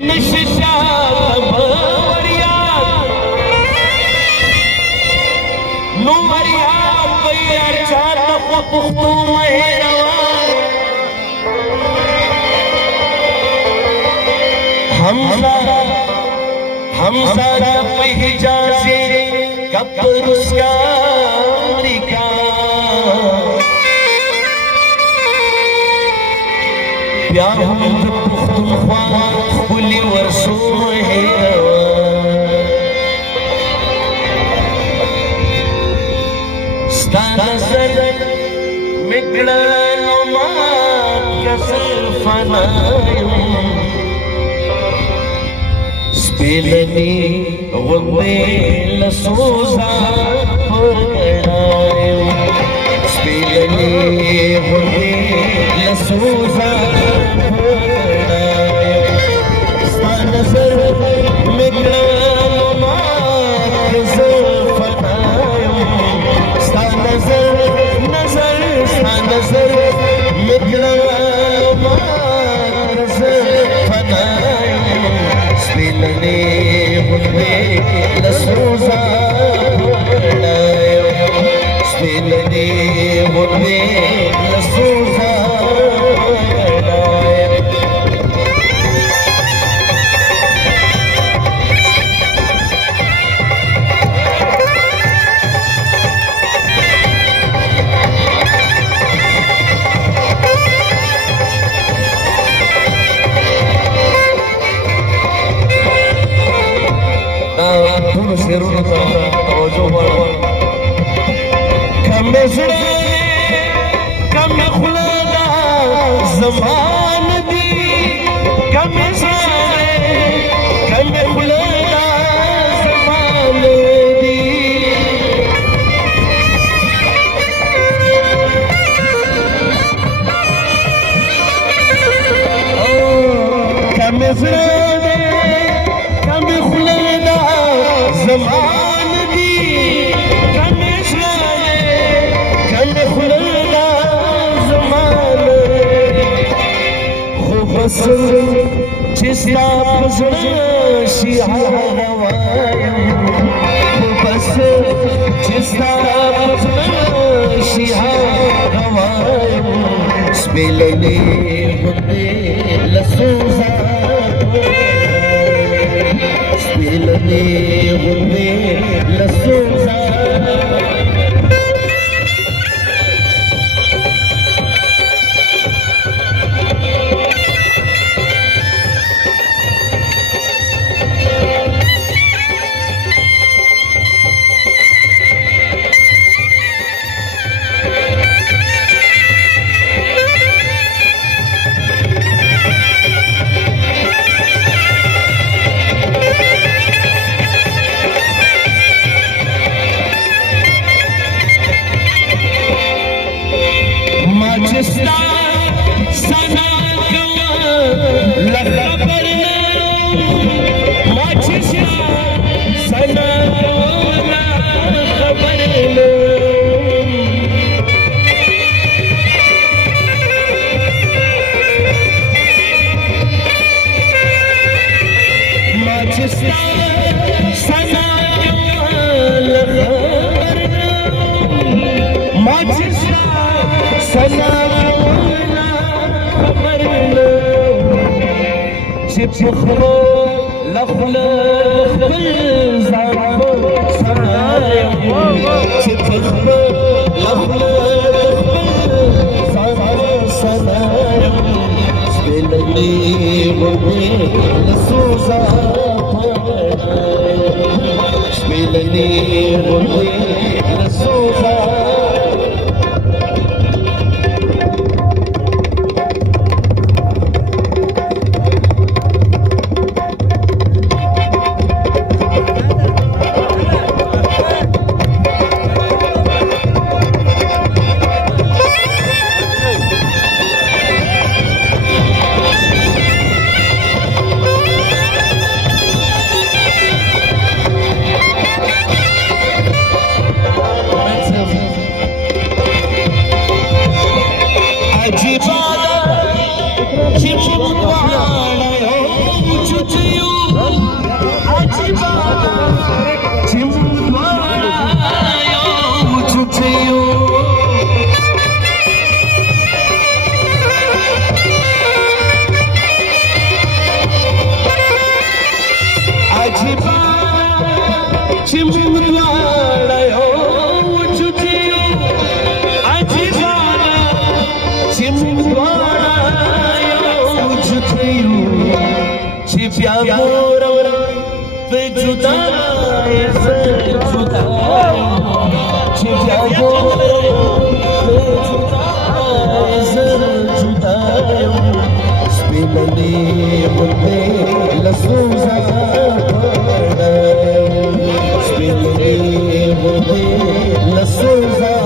نششات بوريات نوريات غير جاتك وبختو مهروان حمزة جب حجازي قبرس كامريكا بياهم بختو خوان خولي ورسو مهروان ستانا سر مقلال وما كسر فنايم سپیلنی غندی لسوزا پگڑائیم سپیلنی غندی لسوزا پگڑائیم ستا نظر مگلال مات زلفنائیم ستا نظر ستا نظر مگلال مات زلفنائیم سپیلنی غندی لسوزا پگڑائیم سپیلنی غندی لسوزا پگڑائیم ټول شعرونو ته توجه غواړم کم زړه کم خوله دا زمان دي کم زړه کم خوله دا زمان دي کم زړه کم خوله زمان دی کم اسرائیل کم خلدا زمان خو بس چستا پزر شیعہ روایم خو بس چستا پزر شیعہ روایم سپیلنی غندی لسوزا سپیلنی غندی لسوزا ماجستا سنا کوا لخبر ماجستا سنا کوا لخبر ماجستا سنا کوا لخبر ماجستا سنا کولا خبر لو چې خلو لخل خپل ځان سنایم چې خلو لخل خپل ځان سنایم سپیلنی غندی لسوزا سپیلنی غندی لسوزا चिमवाड़ो उचुचियो अजीबाना चिमवाड़ो उचुचियो चिप्या बोरो बेजुदाए जुदाए चिप्या बोरो बेजुदाए जुदाए स्पिलनी मुद्दे लसूजा लसूजा लसूजा